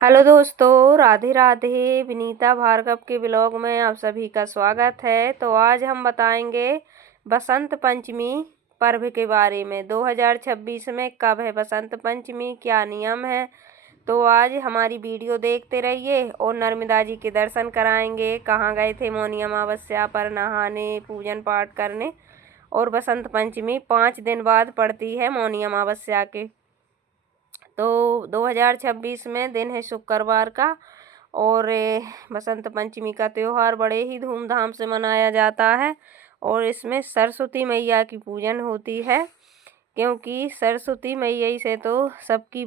Hello दोस्तों, राधे राधे। विनीता भार्गव के blog में आप सभी का स्वागत है। तो आज हम बताएंगे बसंत पंचमी पर्व के बारे में। 2026 में कब है बसंत पंचमी, क्या नियम है। तो आज हमारी वीडियो देखते रहिए और नर्मदा जी के दर्शन कराएंगे। कहाँ गए थे मौनी अमावस्या पर नहाने, पूजन पाठ करने। और बसंत पंचमी 5 दिन बाद पड़ती है मौनी अमावस्या के। तो 2026 में दिन है शुक्रवार का। और बसंत पंचमी का त्यौहार बड़े ही धूमधाम से मनाया जाता है। और इसमें सरस्वती मैया की पूजन होती है, क्योंकि सरस्वती मैया से तो सबकी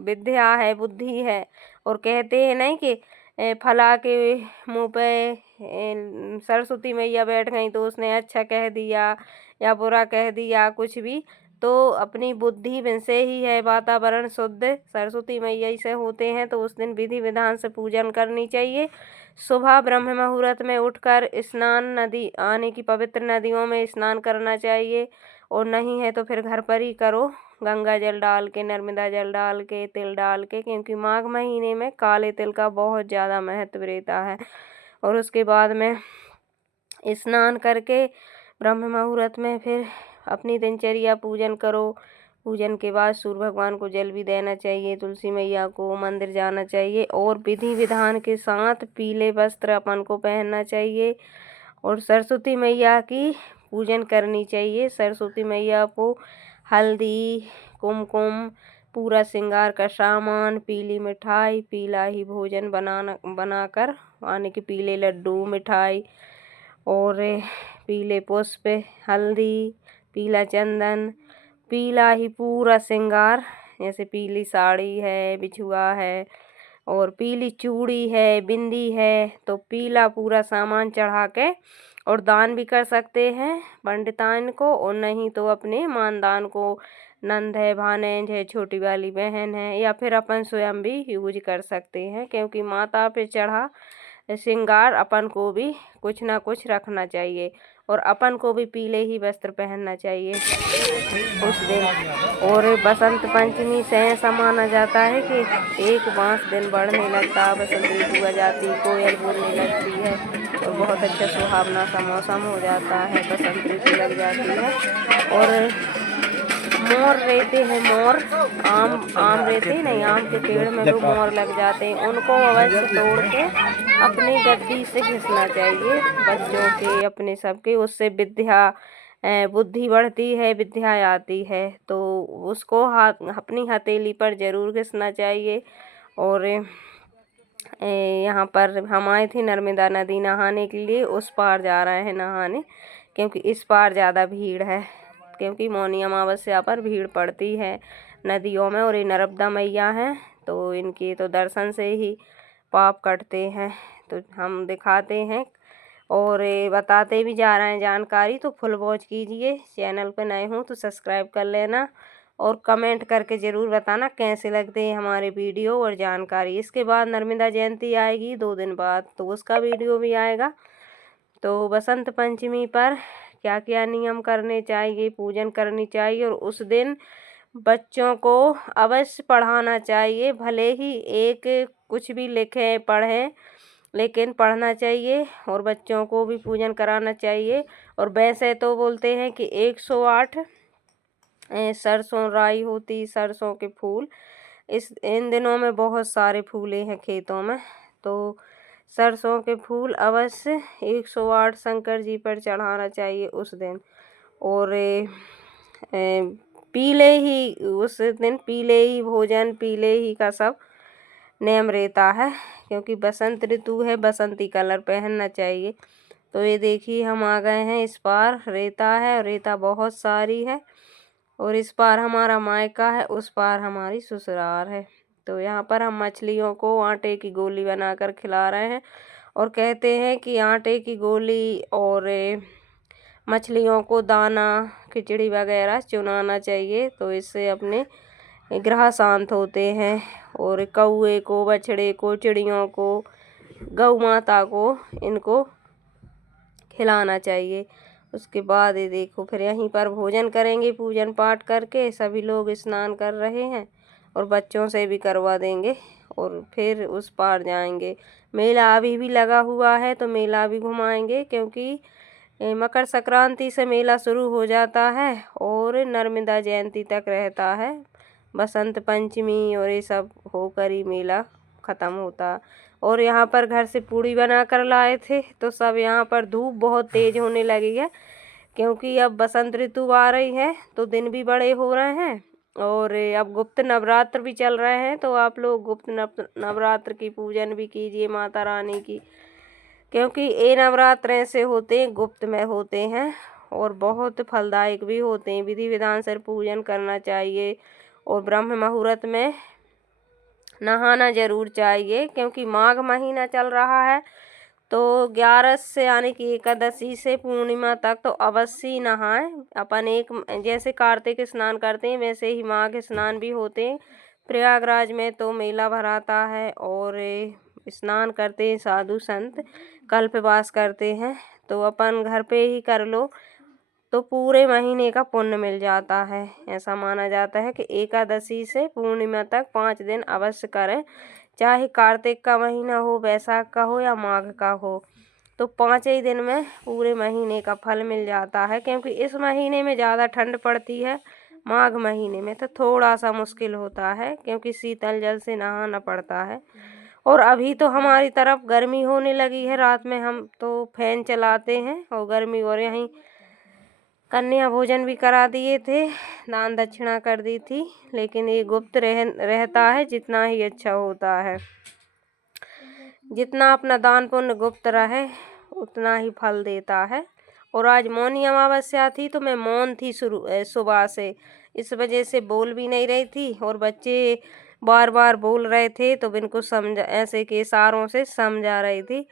विद्या है, बुद्धि है। और कहते हैं नहीं कि फला के मुंह पे सरस्वती मैया बैठ गई तो उसने अच्छा कह दिया या बुरा कह दिया, कुछ भी तो अपनी बुद्धि से ही है। वातावरण शुद्ध सरस्वती मैया से होते हैं, तो उस दिन विधि विधान से पूजन करनी चाहिए। सुबह ब्रह्म मुहूर्त में उठकर स्नान, नदी आने की पवित्र नदियों में स्नान करना चाहिए। और नहीं है तो फिर घर पर ही करो, गंगा जल डाल के, नर्मदा जल डाल के, तिल डाल के, क्योंकि माघ महीने में काले तिल का बहुत ज़्यादा महत्व रहता है। और उसके बाद में स्नान करके ब्रह्म मुहूर्त में फिर अपनी दिनचर्या पूजन करो। पूजन के बाद सूर्य भगवान को जल भी देना चाहिए, तुलसी मैया को, मंदिर जाना चाहिए। और विधि विधान के साथ पीले वस्त्र अपन को पहनना चाहिए और सरस्वती मैया की पूजन करनी चाहिए। सरस्वती मैया को हल्दी, कुमकुम, पूरा श्रृंगार का सामान, पीली मिठाई, पीला ही भोजन बनाकर आने के पीले लड्डू, मिठाई और पीले पुष्प, हल्दी, पीला चंदन, पीला ही पूरा श्रृंगार, जैसे पीली साड़ी है, बिछुआ है और पीली चूड़ी है, बिंदी है, तो पीला पूरा सामान चढ़ा के और दान भी कर सकते हैं पंडितान को। और नहीं तो अपने मानदान को, नंद है, भानेज है, छोटी वाली बहन है, या फिर अपन स्वयं भी यूज कर सकते हैं। क्योंकि माता पे चढ़ा श्रृंगार अपन को भी कुछ ना कुछ रखना चाहिए। और अपन को भी पीले ही वस्त्र पहनना चाहिए उस दिन। और बसंत पंचमी से ऐसा माना जाता है कि एक बांस दिन बढ़ने लगता, बसंत ऋतु आ जाती, कोयल बोलने लगती है और बहुत अच्छा सुहावना सा मौसम हो जाता है, बसंत ऋतु लग जाती है। और मोर रहते हैं, मोर आम रहते नहीं, आम के पेड़ में भी मोर लग जाते हैं, उनको अवश्य तोड़ के अपनी गद्दी से घिसना चाहिए बच्चों के, अपने सबके। उससे विद्या बुद्धि बढ़ती है, विद्या आती है। तो उसको अपनी हथेली पर जरूर घिसना चाहिए। और यहाँ पर हम आए थे नर्मदा नदी नहाने के लिए, उस पार जा रहे हैं नहाने, क्योंकि इस पार ज़्यादा भीड़ है। क्योंकि मौनी अमावस्या पर भीड़ पड़ती है नदियों में। और ये नर्मदा मैया हैं, तो इनके तो दर्शन से ही पाप कटते हैं। तो हम दिखाते हैं और बताते भी जा रहे हैं जानकारी। तो फुल वॉच कीजिए, चैनल पर नए हों तो सब्सक्राइब कर लेना और कमेंट करके ज़रूर बताना कैसे लगते हैं हमारे वीडियो और जानकारी। इसके बाद नर्मदा जयंती आएगी 2 दिन बाद, तो उसका वीडियो भी आएगा। तो बसंत पंचमी पर क्या क्या नियम करने चाहिए, पूजन करनी चाहिए। और उस दिन बच्चों को अवश्य पढ़ाना चाहिए, भले ही एक कुछ भी लिखें पढ़ें, लेकिन पढ़ना चाहिए। और बच्चों को भी पूजन कराना चाहिए। और वैसे तो बोलते हैं कि 108 सरसों राई होती, सरसों के फूल इन दिनों में बहुत सारे फूले हैं खेतों में, तो सरसों के फूल अवश्य 108 शंकर जी पर चढ़ाना चाहिए उस दिन। और पीले ही उस दिन पीले ही भोजन, पीले ही का सब नेम रहता है, क्योंकि बसंत ऋतु है, बसंती कलर पहनना चाहिए। तो ये देखिए हम आ गए हैं, इस पार रेता है और रेता बहुत सारी है। और इस पार हमारा मायका है, उस पार हमारी ससुराल है। तो यहाँ पर हम मछलियों को आटे की गोली बनाकर खिला रहे हैं। और कहते हैं कि आटे की गोली और मछलियों को दाना, खिचड़ी वगैरह चुनाना चाहिए, तो इससे अपने ग्रह शांत होते हैं। और कौए को, बछड़े को, चिड़ियों को, गौ माता को इनको खिलाना चाहिए। उसके बाद ये देखो फिर यहीं पर भोजन करेंगे, पूजन पाठ करके। सभी लोग स्नान कर रहे हैं और बच्चों से भी करवा देंगे। और फिर उस पार जाएंगे। मेला अभी भी लगा हुआ है तो मेला भी घुमाएंगे, क्योंकि मकर संक्रांति से मेला शुरू हो जाता है और नर्मदा जयंती तक रहता है। बसंत पंचमी और ये सब होकर ही मेला ख़त्म होता। और यहाँ पर घर से पूड़ी बना कर लाए थे, तो सब यहाँ पर धूप बहुत तेज़ होने लगी है, क्योंकि अब बसंत ऋतु आ रही है तो दिन भी बड़े हो रहे हैं। और अब गुप्त नवरात्र भी चल रहे हैं, तो आप लोग गुप्त नवरात्र की पूजन भी कीजिए माता रानी की, क्योंकि ये नवरात्र ऐसे होते हैं, गुप्त में होते हैं और बहुत फलदायक भी होते हैं। विधि विधान से पूजन करना चाहिए और ब्रह्म मुहूर्त में नहाना जरूर चाहिए, क्योंकि माघ महीना चल रहा है तो 11 से यानी कि एकादशी से पूर्णिमा तक तो अवश्य नहाएं। अपन एक जैसे कार्तिक स्नान करते हैं वैसे ही माघ स्नान भी होते हैं। प्रयागराज में तो मेला भराता है और स्नान करते हैं साधु संत, कल्पवास करते हैं। तो अपन घर पे ही कर लो तो पूरे महीने का पुण्य मिल जाता है। ऐसा माना जाता है कि एकादशी से पूर्णिमा तक 5 दिन अवश्य करें, चाहे कार्तिक का महीना हो, वैशाख का हो या माघ का हो, तो 5 ही दिन में पूरे महीने का फल मिल जाता है। क्योंकि इस महीने में ज़्यादा ठंड पड़ती है, माघ महीने में तो थोड़ा सा मुश्किल होता है, क्योंकि शीतल जल से नहाना पड़ता है। और अभी तो हमारी तरफ गर्मी होने लगी है, रात में हम तो फैन चलाते हैं और गर्मी। और यहीं कन्या भोजन भी करा दिए थे, दान दक्षिणा कर दी थी, लेकिन ये गुप्त रहता है, जितना ही अच्छा होता है। जितना अपना दान पुण्य गुप्त रहे उतना ही फल देता है। और आज मौनी अमावस्या थी तो मैं मौन थी सुबह से, इस वजह से बोल भी नहीं रही थी। और बच्चे बार बार बोल रहे थे तो इनको समझा, ऐसे के इशारों से समझा रही थी।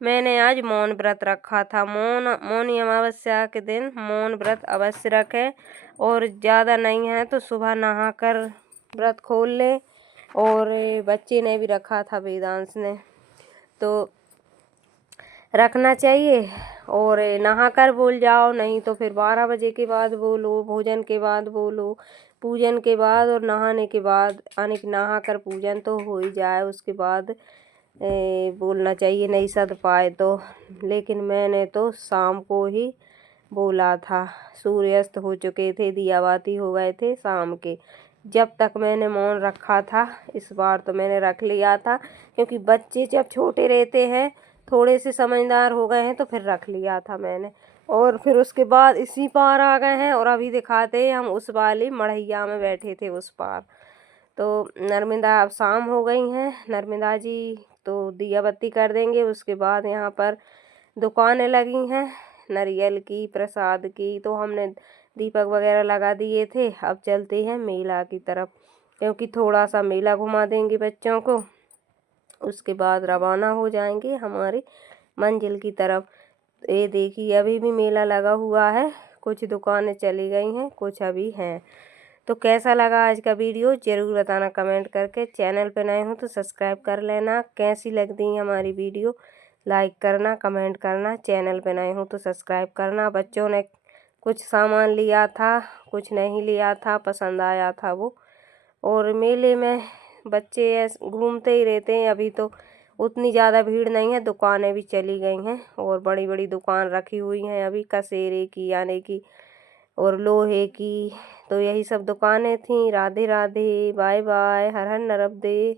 मैंने आज मौन व्रत रखा था। मौनी अमावस्या के दिन मौन व्रत अवश्य रखें, और ज़्यादा नहीं है तो सुबह नहाकर व्रत खोल लें। और बच्चे ने भी रखा था, वेदांश ने, तो रखना चाहिए। और नहाकर बोल जाओ, नहीं तो फिर 12 बजे के बाद बोलो, भोजन के बाद बोलो, पूजन के बाद और नहाने के बाद, यानी कि नहाकर पूजन तो हो ही जाए उसके बाद बोलना चाहिए, नहीं सद पाए तो। लेकिन मैंने तो शाम को ही बोला था, सूर्यास्त हो चुके थे, दिया बाती हो गए थे शाम के, जब तक मैंने मौन रखा था। इस बार तो मैंने रख लिया था, क्योंकि बच्चे जब छोटे रहते हैं, थोड़े से समझदार हो गए हैं, तो फिर रख लिया था मैंने। और फिर उसके बाद इसी पार आ गए हैं, और अभी दिखाते हैं हम उस वाली मढ़ैया में बैठे थे उस पार। तो नर्मदा अब शाम हो गई हैं, नर्मदा जी तो दिया बत्ती कर देंगे। उसके बाद यहाँ पर दुकानें लगी हैं नारियल की, प्रसाद की, तो हमने दीपक वगैरह लगा दिए थे। अब चलते हैं मेला की तरफ, क्योंकि थोड़ा सा मेला घुमा देंगे बच्चों को, उसके बाद रवाना हो जाएंगे हमारी मंजिल की तरफ। ये देखिए अभी भी मेला लगा हुआ है, कुछ दुकानें चली गई हैं, कुछ अभी हैं। तो कैसा लगा आज का वीडियो ज़रूर बताना कमेंट करके। चैनल पे नए हो तो सब्सक्राइब कर लेना। कैसी लगती है हमारी वीडियो लाइक करना, कमेंट करना। चैनल पे नए हो तो सब्सक्राइब करना। बच्चों ने कुछ सामान लिया था, कुछ नहीं लिया था, पसंद आया था वो। और मेले में बच्चे घूमते ही रहते हैं। अभी तो उतनी ज़्यादा भीड़ नहीं है, दुकानें भी चली गई हैं और बड़ी बड़ी दुकान रखी हुई हैं अभी, कसेरे की यानी कि और लोहे की। तो यही सब दुकानें थीं। राधे राधे, बाय बाय, हर हर नर्मदे।